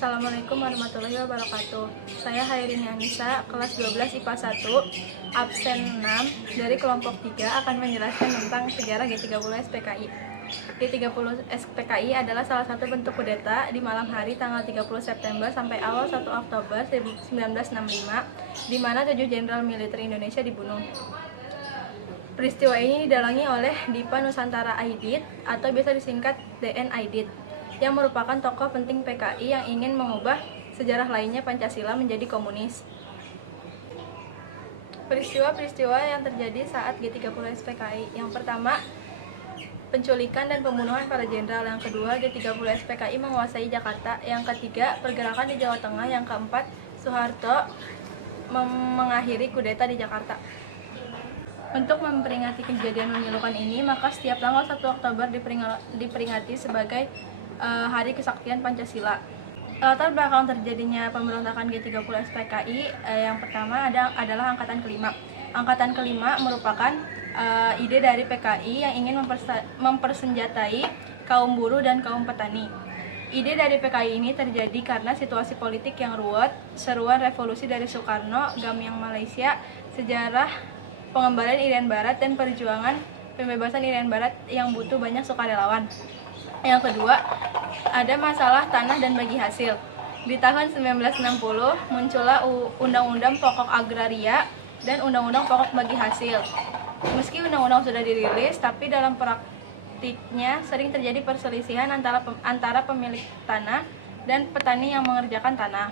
Assalamualaikum warahmatullahi wabarakatuh. Saya Hairini Anissa, kelas 12 IPA 1, absen 6 dari kelompok 3 akan menjelaskan tentang sejarah G30 SPKI. G30 SPKI adalah salah satu bentuk kudeta di malam hari tanggal 30 September sampai awal 1 Oktober 1965, di mana 7 jenderal militer Indonesia dibunuh. Peristiwa ini didalangi oleh Dipa Nusantara Aidit atau biasa disingkat DN Aidit, yang merupakan tokoh penting PKI yang ingin mengubah sejarah lainnya Pancasila menjadi komunis. Peristiwa-peristiwa yang terjadi saat G30 SPKI. Yang pertama, penculikan dan pembunuhan para jenderal. Yang kedua, G30 SPKI menguasai Jakarta. Yang ketiga, pergerakan di Jawa Tengah. Yang keempat, Soeharto mengakhiri kudeta di Jakarta. Untuk memperingati kejadian memilukan ini, maka setiap tanggal 1 Oktober diperingati sebagai Hari Kesaktian Pancasila. Latar belakang terjadinya pemberontakan G30 SPKI yang pertama adalah Angkatan Kelima. Angkatan Kelima merupakan ide dari PKI yang ingin mempersenjatai kaum buruh dan kaum petani. Ide dari PKI ini terjadi karena situasi politik yang ruwet, seruan revolusi dari Soekarno, Gambiang Malaysia, sejarah pengembalian Irian Barat, dan perjuangan pembebasan Irian Barat yang butuh banyak sukarelawan. Yang kedua, ada masalah tanah dan bagi hasil. Di tahun 1960 muncullah Undang-Undang Pokok Agraria dan Undang-Undang Pokok Bagi Hasil. Meski undang-undang sudah dirilis, tapi dalam praktiknya sering terjadi perselisihan antara pemilik tanah dan petani yang mengerjakan tanah.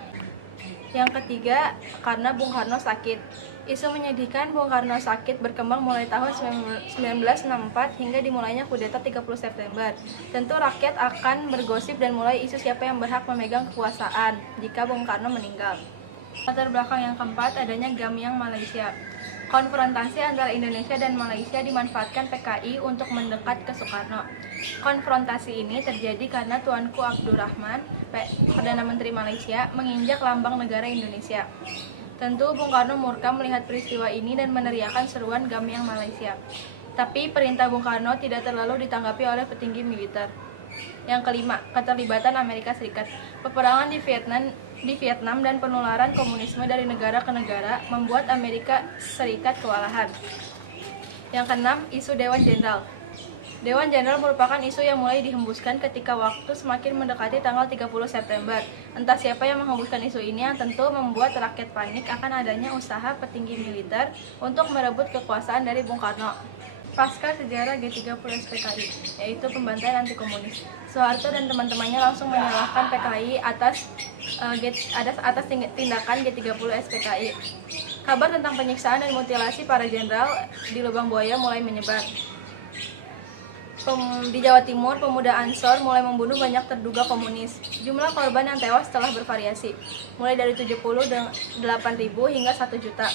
Yang ketiga, karena Bung Karno sakit. Isu menyedihkan Bung Karno sakit berkembang mulai tahun 1964 hingga dimulainya kudeta 30 September. Tentu rakyat akan bergosip dan mulai isu siapa yang berhak memegang kekuasaan jika Bung Karno meninggal. Latar belakang yang keempat, adanya Gambiang Malaysia. Konfrontasi antara Indonesia dan Malaysia dimanfaatkan PKI untuk mendekat ke Soekarno. Konfrontasi ini terjadi karena Tuanku Abdurrahman, Perdana Menteri Malaysia, menginjak lambang negara Indonesia. Tentu Bung Karno murka melihat peristiwa ini dan meneriakkan seruan Gambiang Malaysia. Tapi perintah Bung Karno tidak terlalu ditanggapi oleh petinggi militer. Yang kelima, keterlibatan Amerika Serikat. Peperangan di Vietnam dan penularan komunisme dari negara ke negara membuat Amerika Serikat kewalahan. Yang keenam, isu Dewan Jenderal. Dewan Jenderal merupakan isu yang mulai dihembuskan ketika waktu semakin mendekati tanggal 30 September. Entah siapa yang menghembuskan isu ini yang tentu membuat rakyat panik akan adanya usaha petinggi militer untuk merebut kekuasaan dari Bung Karno. Pasca sejarah G30 SPKI, yaitu pembantaian anti komunis. Soeharto dan teman-temannya langsung menyalahkan PKI atas tindakan G30 SPKI. Kabar tentang penyiksaan dan mutilasi para jenderal di Lubang Buaya mulai menyebar. Di Jawa Timur, pemuda Ansor mulai membunuh banyak terduga komunis. Jumlah korban yang tewas telah bervariasi, mulai dari 78.000 hingga 1 juta.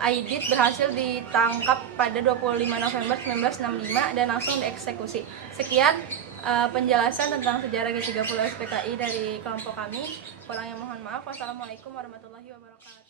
Aidit berhasil ditangkap pada 25 November 1965 dan langsung dieksekusi. Sekian penjelasan tentang sejarah G30 SPKI dari kelompok kami. Kurangnya mohon maaf. Wassalamualaikum warahmatullahi wabarakatuh.